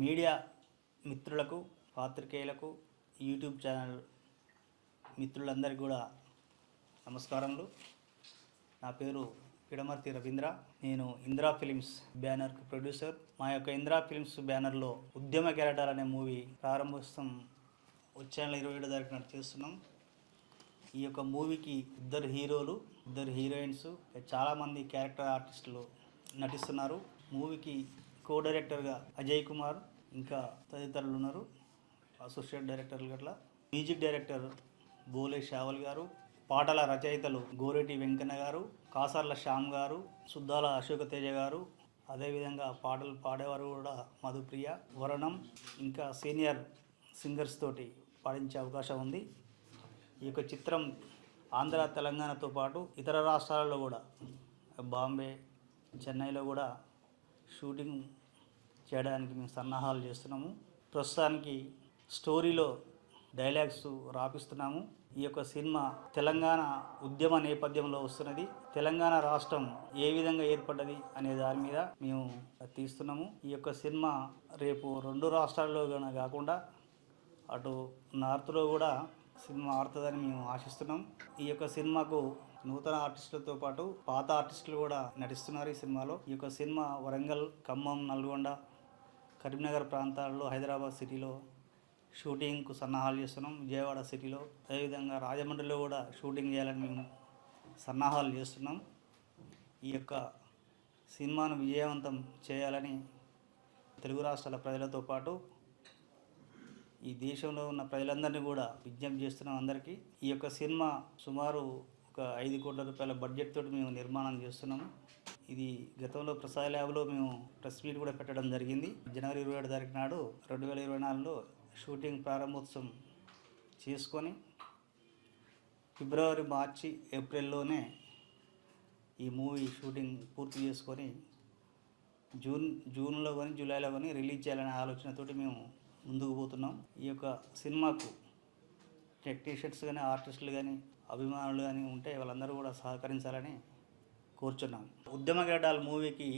Media మిత్రులకు, పాత్రికేయులకు, YouTube channel మిత్రులందరికీ కూడా నమస్కారములు. నా పేరు పిడమర్తి రవీంద్ర. నేను ఇందిరా ఫిలిమ్స్ బ్యానర్కి ప్రొడ్యూసర్. మా యొక్క ఇందిరా ఫిలిమ్స్ బ్యానర్లో ఉద్యమ కెరటాలు అనే మూవీ ప్రారంభోత్సవం వచ్చే నెల 27 తారీఖున చేస్తున్నాం. ఈ యొక్క మూవీకి 2 హీరోలు, 2 హీరోయిన్స్, చాలామంది క్యారెక్టర్ ఆర్టిస్టులు నటిస్తున్నారు. మూవీకి కో డైరెక్టర్గా అజయ్ కుమార్ ఇంకా తదితరులు ఉన్నారు, అసోసియేట్ డైరెక్టర్లు గట్లా. మ్యూజిక్ డైరెక్టర్ బోలే షావల్ గారు, పాటల రచయితలు గోరెటి వెంకన్న గారు, కాసర్ల శ్యామ్ గారు, సుద్దాల అశోక తేజ గారు, అదేవిధంగా పాటలు పాడేవారు కూడా మధుప్రియ, వరణం, ఇంకా సీనియర్ సింగర్స్ తోటి పాడించే అవకాశం ఉంది. ఈ యొక్క చిత్రం ఆంధ్ర, తెలంగాణతో పాటు ఇతర రాష్ట్రాలలో కూడా బాంబే, చెన్నైలో కూడా షూటింగ్ చేయడానికి మేము సన్నాహాలు చేస్తున్నాము. ప్రస్తుతానికి స్టోరీలో డైలాగ్స్ రాపిస్తున్నాము. ఈ యొక్క సినిమా తెలంగాణ ఉద్యమ నేపథ్యంలో వస్తున్నది. తెలంగాణ రాష్ట్రం ఏ విధంగా ఏర్పడ్డది అనే దాని మీద మేము తీస్తున్నాము. ఈ యొక్క సినిమా రేపు 2 రాష్ట్రాల్లో కాకుండా అటు నార్త్లో కూడా సినిమా ఆడుతుందని మేము ఆశిస్తున్నాం. ఈ యొక్క సినిమాకు నూతన ఆర్టిస్టులతో పాటు పాత ఆర్టిస్టులు కూడా నటిస్తున్నారు ఈ సినిమాలో. ఈ యొక్క సినిమా వరంగల్, ఖమ్మం, నల్గొండ, కరీంనగర్ ప్రాంతాల్లో, హైదరాబాద్ సిటీలో షూటింగ్కు సన్నాహాలు చేస్తున్నాం. విజయవాడ సిటీలో, అదేవిధంగా రాజమండ్రిలో కూడా షూటింగ్ చేయాలని మేము సన్నాహాలు చేస్తున్నాం. ఈ యొక్క సినిమాను విజయవంతం చేయాలని తెలుగు రాష్ట్రాల ప్రజలతో పాటు ఈ దేశంలో ఉన్న ప్రజలందరినీ కూడా విజ్ఞప్తి చేస్తున్నాం అందరికీ. ఈ యొక్క సినిమా సుమారు ఒక 5 కోట్ల రూపాయల బడ్జెట్ తోటి మేము నిర్మాణం చేస్తున్నాము. ఇది గతంలో ప్రసాద్ ల్యాబ్లో మేము ప్రెస్ మీట్ కూడా పెట్టడం జరిగింది. జనవరి 27 తారీఖు నాడు 2024లో షూటింగ్ ప్రారంభోత్సవం చేసుకొని ఫిబ్రవరి, మార్చి, ఏప్రిల్లోనే ఈ మూవీ షూటింగ్ పూర్తి చేసుకొని జూన్లో కానీ జూలైలో కానీ రిలీజ్ చేయాలనే ఆలోచనతోటి మేము ముందుకు పోతున్నాం. ఈ యొక్క సినిమాకు టెక్నీషియన్స్ కానీ, ఆర్టిస్టులు కానీ, అభిమానులు కానీ ఉంటే వాళ్ళందరూ కూడా సహకరించాలని కోరుచున్నాం. ఉద్యమ గడ్డాల మూవీకి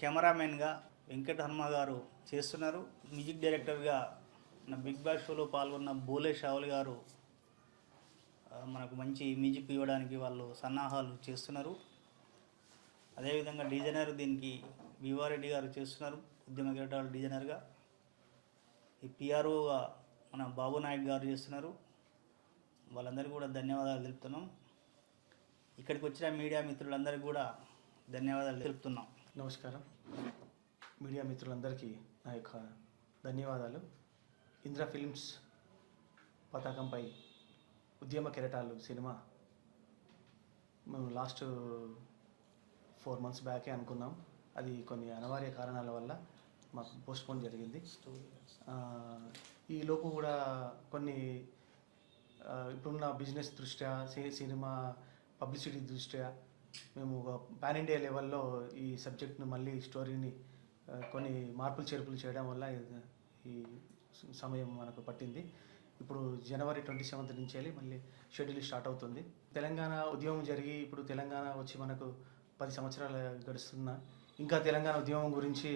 కెమెరామెన్గా వెంకట హనుమ గారు చేస్తున్నారు. మ్యూజిక్ డైరెక్టర్గా మన బిగ్ బాస్ షోలో పాల్గొన్న బోలే షావుల్ గారు మనకు మంచి మ్యూజిక్ ఇవ్వడానికి వాళ్ళు సన్నాహాలు చేస్తున్నారు. అదేవిధంగా డిజైనర్ దీనికి వివారెడ్డి గారు చేస్తున్నారు, ఉద్యమ గడ్డాల డిజైనర్గా. ఈ పిఆర్ఓగా మన బాబు నాయక్ గారు చేస్తున్నారు. వాళ్ళందరికీ కూడా ధన్యవాదాలు తెలుపుతున్నాం. ఇక్కడికి వచ్చిన మీడియా మిత్రులందరికీ కూడా ధన్యవాదాలు తెలుపుతున్నాం. నమస్కారం. మీడియా మిత్రులందరికీ నా యొక్క ధన్యవాదాలు. ఇందిరా ఫిలిమ్స్ పతాకంపై ఉద్యమ కెరటాలు సినిమా మేము లాస్ట్ 4 months బ్యాకే అనుకున్నాం. అది కొన్ని అనివార్య కారణాల వల్ల మాకు పోస్ట్పోన్ జరిగింది. ఈ లోపు కూడా కొన్ని ఇప్పుడున్న బిజినెస్ దృష్ట్యా, సినిమా పబ్లిసిటీ దృష్ట్యా మేము పాన్ ఇండియా లెవెల్లో ఈ సబ్జెక్ట్ను మళ్ళీ స్టోరీని కొన్ని మార్పులు చేర్పులు చేయడం వల్ల ఈ సమయం మనకు పట్టింది. ఇప్పుడు జనవరి 27 నుంచి వెళ్ళి మళ్ళీ షెడ్యూల్ స్టార్ట్ అవుతుంది. తెలంగాణ ఉద్యమం జరిగి ఇప్పుడు తెలంగాణ వచ్చి మనకు 10 సంవత్సరాలు గడుస్తున్నా ఇంకా తెలంగాణ ఉద్యమం గురించి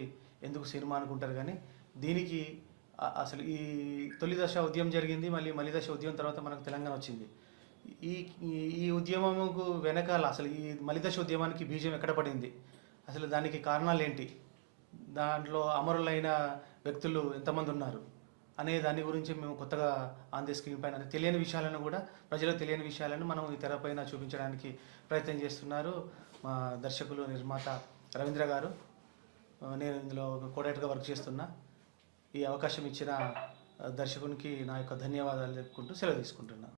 ఎందుకు సినిమా అనుకుంటారు. కానీ దీనికి అసలు ఈ తొలి దశ ఉద్యమం జరిగింది, మళ్ళీ దశ ఉద్యమం తర్వాత మనకు తెలంగాణ వచ్చింది. ఈ ఉద్యమముకు వెనకాల అసలు ఈ మలిదశ ఉద్యమానికి బీజం ఎక్కడ పడింది, అసలు దానికి కారణాలు ఏంటి, దాంట్లో అమరులైన వ్యక్తులు ఎంతమంది ఉన్నారు అనే దాని గురించి మేము కొత్తగా ఆన్ ది స్క్రీన్ పైన తెలియని విషయాలను కూడా, ప్రజలకు తెలియని విషయాలను మనం ఈ తెరపైన చూపించడానికి ప్రయత్నం చేస్తున్నారు మా దర్శకులు, నిర్మాత రవీంద్ర గారు. నేను ఇందులో కోడైరెక్టర్గా వర్క్ చేస్తున్నా. ఈ అవకాశం ఇచ్చిన దర్శకునికి నా యొక్క ధన్యవాదాలు చెప్పుకుంటూ సెలవు తీసుకుంటున్నాను.